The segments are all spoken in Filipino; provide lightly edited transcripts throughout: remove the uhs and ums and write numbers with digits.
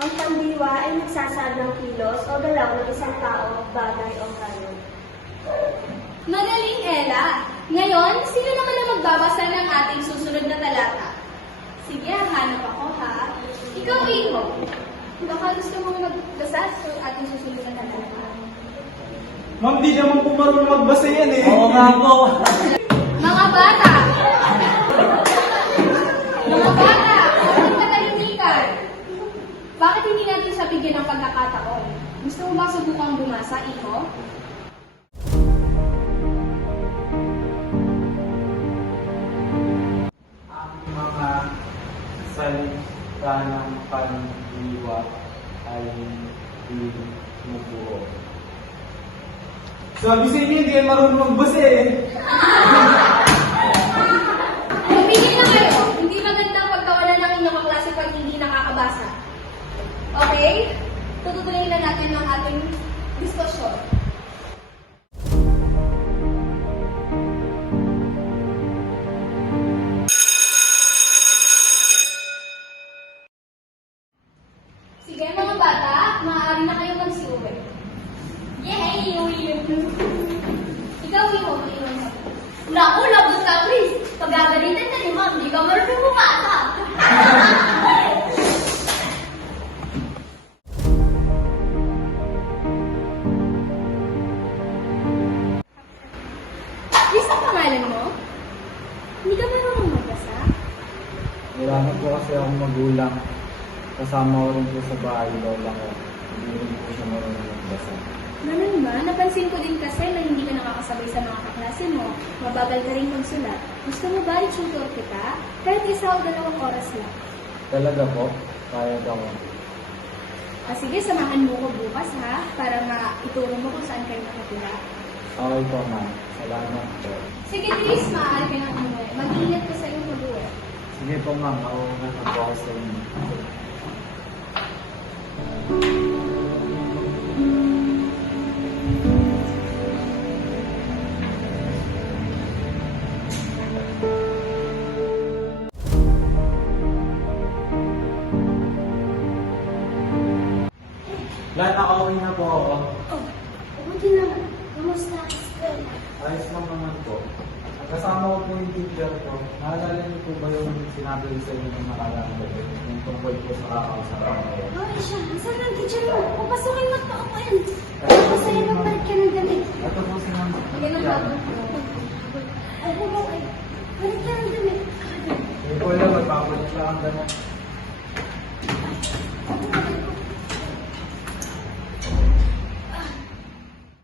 Ang pandiwa ay nagsasaad ng kilos o galaw ng isang tao, bagay o hayop. Magaling, Ella! Ngayon, sino naman ang magbabasa ng ating susunod na talata? Sige, hanap ako, ha? Ikaw, Iho. Baka gusto mong magbasa sa ating susunod na talata. Ma'am, di naman po marunong magbasa yan eh. Oo nga po. Mga bata! Mga bata! Huwag katahimikan! Bakit hindi natin siya bigyan ng pagkakataon? Gusto mo ba subukang bumasa, Iho? Ang mga salita ng pandiwa ay binubuo. Sabi sa inyo, hindi yan marunong magbasa eh. Pumili na kayo. Hindi magandang pagkawalan ng inyong kaklase pag hindi nakakabasa. Okay? Tututuloy na natin ang ating diskusyon. Sige mga bata, maaari na kayong magsiuwi. Yay! Iuwi! Ikaw, Iho, maiwan ka. Naku, labos ka, Chris. Pagagalitan ka ni Ma'am, di ka marunong bumasa. Chris, ang pangalan mo? Hindi ka marunong magbasa? Wala na po kasi akong magulang. Kasama ko rin po sa bahay, lola ko. Hindi rin po siya marunong magbasa. Ganun ba? Napansin ko din kasi na hindi ka nakakasabay sa mga kaklase mo. Mabagal ka rin magsulat. Gusto mo ba i-tutor kita? Kahit 1 o 2 oras lang. Talaga po, kaya daw ko. Sige, samahan mo ko bukas ha, para maituro mo kung saan kayo nakatira. Okay po, ma'am. Salamat po. Sige, Chris, maaari ka nang umuwi. Mag-ingat ka sa iyong pag-uwi. Sige po, ma'am. Mauna na po ako sa inyo. Lahat nakauwi na po ako. Oh, mabuti naman. Kamusta ang school? Ayos lang naman po. Kasama ko po yung teacher ko. Naalala niyo po ba yung sinabi ko sa inyo ng nakaraan ko? Yung tungkol po sa kakausapan ko. Oh, siya. Saan ang teacher mo? Papasukin mo at paupuan. Masaya magpalit ka ng damit. Ito po si Ma'am. Sige na ba? Ay, okay. Palit ka ng damit. Hindi po lang, magpapalit lang ang ganun.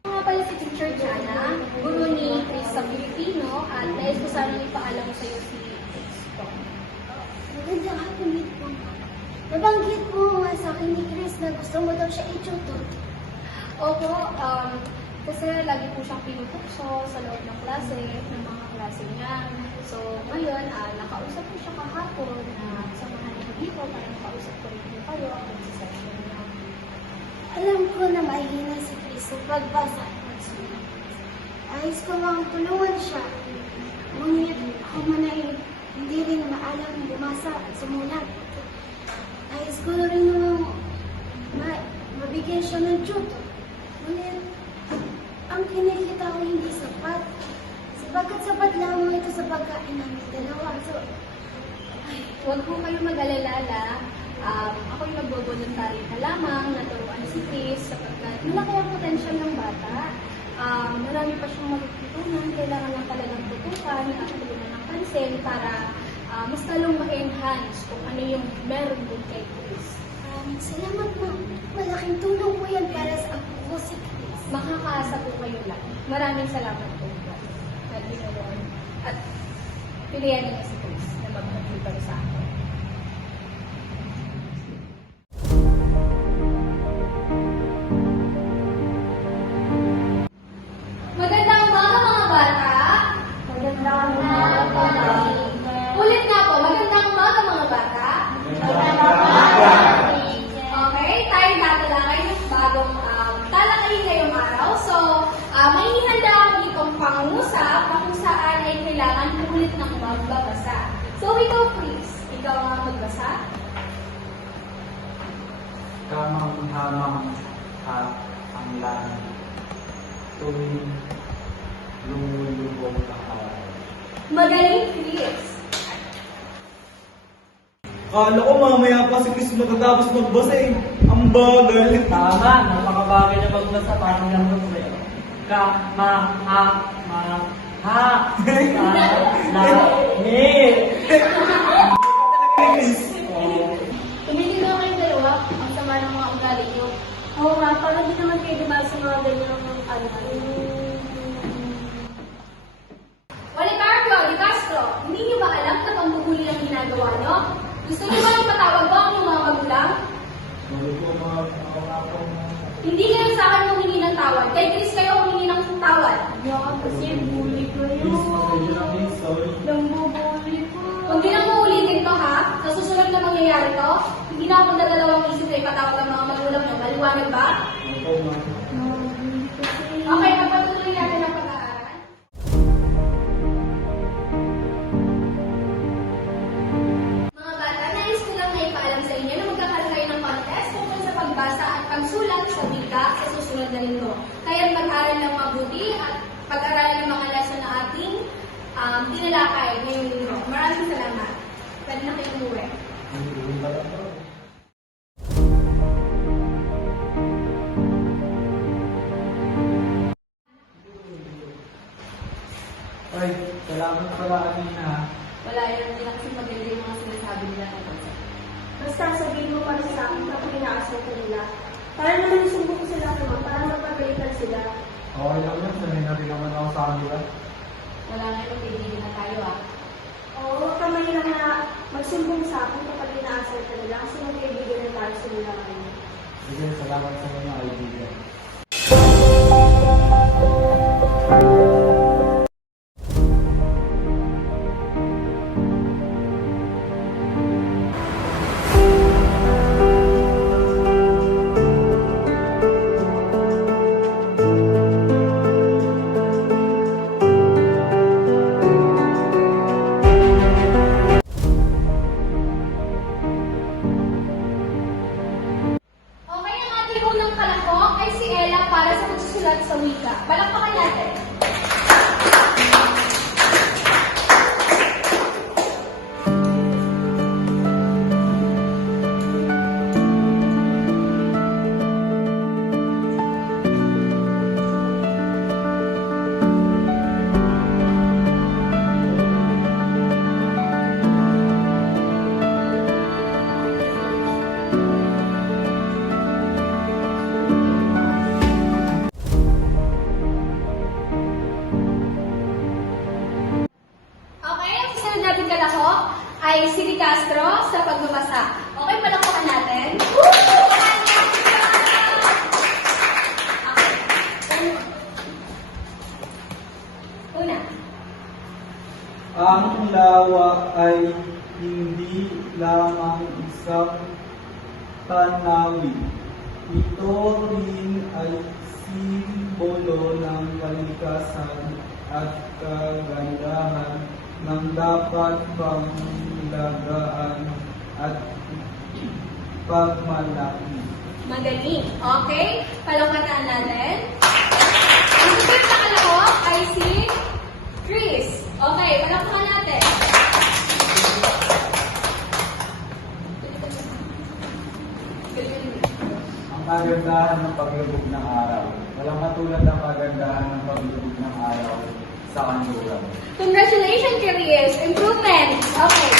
Nga pala si Teacher Jana, guro ni Chris sa Filipino, at nais ko sana ipaalam sa iyo si Expo. Magandang hapon din po. Nabanggit mo nga sa akin ni Chris na gusto mo daw siya i-tutor. Opo, kasi lagi po siyang pinupukso sa loob ng klase, ng mga klase niya. So, ngayon, nakausap ko siya kahapon na samahan niya dito para makausap ko rin po kayo ang magsisession niya. Alam ko na mahihina si Chris sa pagbasa at magsulat. Ayos ko ang tulungan siya. Ngunit ako man ay hindi rin maalam bumasa at sumulat. Ayos ko rin namang mabigyan siya ng tutor. Ngunit ang kinikita ko hindi sapat. Sapagkat sapat lamang ito sa pagkain namin dalawa. So, Huwag po kayo mag-alala. Ako yung magbo-voluntary na lamang, naturuan si Chris sapagkat malaki ang potensyal ng bata. Marami pa siyang matutunan, kailangan lang talagang tutukan at tulungan ng pansin para mas talong ma-enhance kung ano yung meron din kay Chris. salamat po. Malaking tulong po yan para sa apo ko si Chris. Makakaasa po kayo lang. Maraming salamat po. At Pinoon. At pilihan niya si Chris na magpapalipad sa akin. Magandang umaga mga bata! Magandang umaga po. Ulit nga po, magandang umaga mga bata! Okay, tayo tatalakay ng bagong talakayin ngayong araw. So, may ihanda ako ditong pangungusap na kung saan ay kailangan ulit ng magbabasa. So, ikaw, Chris, kamanghamang ang langit. Tuwing lumulubog ang araw. Magaling, Chris. Kala ko mamaya pa si Chris matatapos magbasa eh. Ang bagal. Tama, napakabagay na magbasa parang lambot mo yun. Tumigil na kayong dalawa. Ang sama ng mga ugali niyo. Oo nga, para di naman kayo diba sa mga ganyan ng Policarpio de Castro, hindi niyo ba alam na pambuhuli ang ginagawa niyo? Gusto niyo ba ipatawag ko ang inyong mga magulang? Sorry po mga kapatid. Hindi kayo sa akin humingi ng tawad. Kay Chris kayo humingi ng tawad. Kasi bully ko Please, pasensya na please. Sorry. Nambubuli ko. Huwag din ang uulitin to ha. Sa susunod na mangyayari to, hindi na ako dadalawang isip na ipatawag ang mga magulang niyo. Maliwanag ba? Opo, ma'am. Okay, magpatuloy natin ang pag-aaral. Mga bata, nais ko lang na ipaalam sa inyo na magkakaroon kayo ng contest tungkol sa pagbasa at pagsulat sa wika sa susunod na linggo. Kaya mag-aral ng mabuti at pag-aralan ng mga lesson na ating tinalakay ngayong linggo. Maraming salamat. Pwede na kayo umuwi. Hindi ba lang po? Ay, salamat pala kanina. Wala yan, hindi na kasi maganda yung mga sinasabi nila tungkol sa Basta sabihin mo para sa akin na pinaasal ko nila. Para naman isumbong ko sila naman, para magpagalitan sila. Okay lang yun, sanay na rin naman ako sa kanila. wala na yung pagiging na tayo Oo, kamay lang na magsumbong sa akin kapag inaasal ka nila kasi magkaibigan na tayo sa nila ngayon. Sige, salamat sa mga kaibigan. Okay, ang ating unang kalahok ay si Ella para sa pagsusulat sa wika. Palakpakan natin. Okay, ang susunod natin kalahok ay si Di Castro sa pagbabasa. Okay, palakpakan natin. Okay. Una. Ang lawa ay hindi lamang isang tanawin. Ito rin ay simbolo ng kalikasan at kagandahan ng dapat panglagaan at pagmalaki. Magaling. Okay, palakpakan natin. Ang susunod na kalahok ay si Chris. Okay, palakpakan natin. Ang kagandahan ng paglubog ng araw. Walang katulad ng kagandahan ng paglubog ng araw sa kanluran. Congratulations, Chris! Improvement! Okay.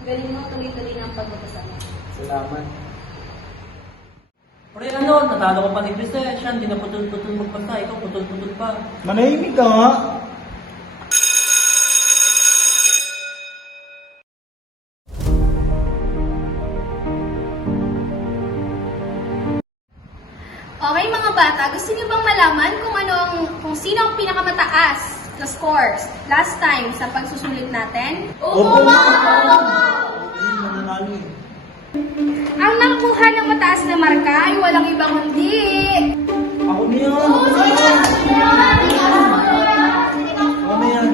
Galing mo, tuloy-tuloy ng pagbabasa mo. Salamat. Pre, ano, natalo ko pa ni Chris eh. Siya, hindi na putol-putol magbasa. Ikaw, putol-putol pa. Manahimik ka nga. Okay mga bata, gusto niyo bang malaman kung sino ang pinakamataas na scores last time sa pagsusulit natin? Opo, Hindi mananalo eh. Ang nakuha ng mataas na marka ay walang ibang kundi Ako na yan. Ako na yan.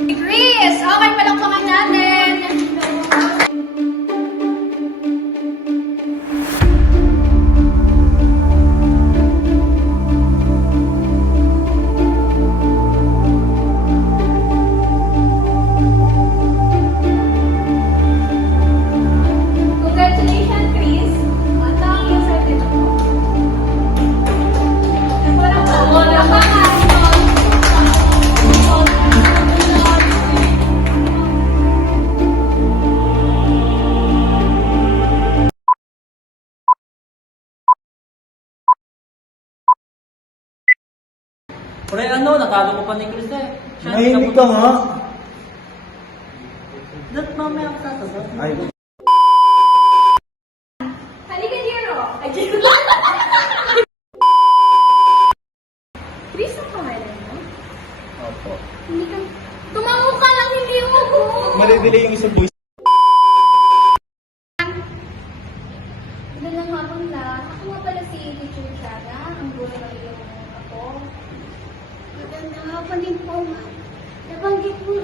si Chris! Okay, palakpakan natin! Pre, ano, natalo ko pa ni Chris eh. Siya, hindi Nahimik ka nga. Dahil mamaya ako sasagot. Ay, Halika, Jero. Ay, Jero. Chris, ang pangalan mo? opo. Hindi ka... Tumango ka lang, hindi ako. Mali-delay yung isang voice. Magandang hapon lang. Ako nga pala si Teacher Shana, ang guro ng iyong ako. Magandang hapon din po, ma'am. Nabanggit po.